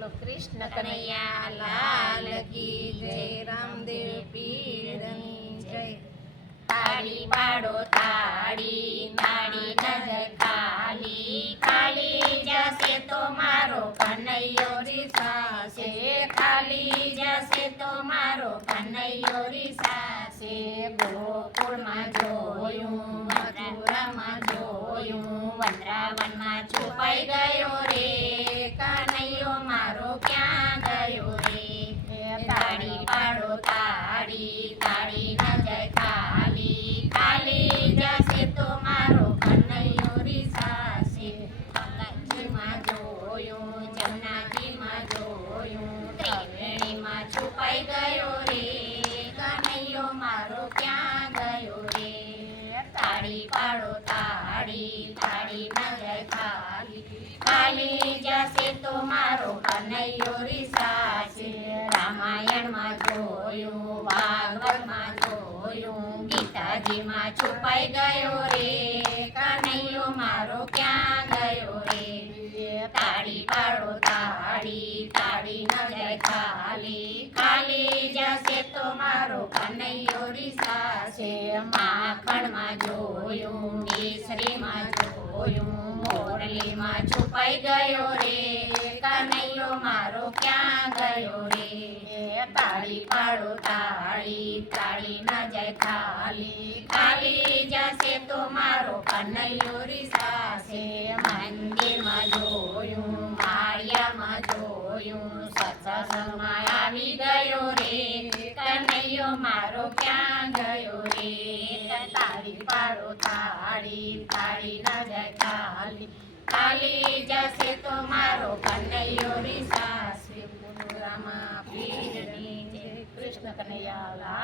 બોલો કૃષ્ણ કનૈયા લાલ કી જય, રામદેવ પીરની જય. તાળી પાડો તાળી, નાડી નજર કાલી કાલી જશે તો મારો કનૈયો રીસાશે. કાલી જશે તો મારો કનૈયો રીસાશે. ગોકુળમાં જોયું, મથુરામાં જોયું વનરાવનમાં છુપાઈ ગયો તાળી તાળી નજર ખાલી ખાલી જશે તો મારો કનૈયો રીસાશે ગંગાજીમાં જોયું, જમનાજીમાં જોયું, ત્રિવેણીમાં છુપાઈ ગયો રે, કનૈયો મારો ક્યાં ગયો રે? તાળી પાડો, તાળી તાળી નજર ખાલી ખાલી જશે તો મારો કનૈયો રીસાશે રામાયણમાં જોયું ભાગવતમાં જોયું ગીતાજીમાં છુપાઈ ગયો રે, કનૈયો મારો ક્યાં ગયો રે? તાળી પાડો, તાળી તાળી નજર ખાલી. ખાલી જશે તો મારો કનૈયો રીસાશે. માખણમાં જોયું, કેસરીમાં જોયું, મોરલીમાં છુપાઈ ગયો રે, કનૈયો મારો ક્યાં ગયો રે? તાળી પાડો, તાળી તાળી નજર ખાલી. ખાલી જશે તો મારો કનૈયો રીસાશે મંદિરમાં જોયું, માળિયામાં જોયું, સત્સંગમાં આવી ગયો રે. કનૈયો મારો ક્યાં ગયો રે? તાળી પાડો, તાળી તાળી નજર ખાલી. ખાલી જશે રીસાશે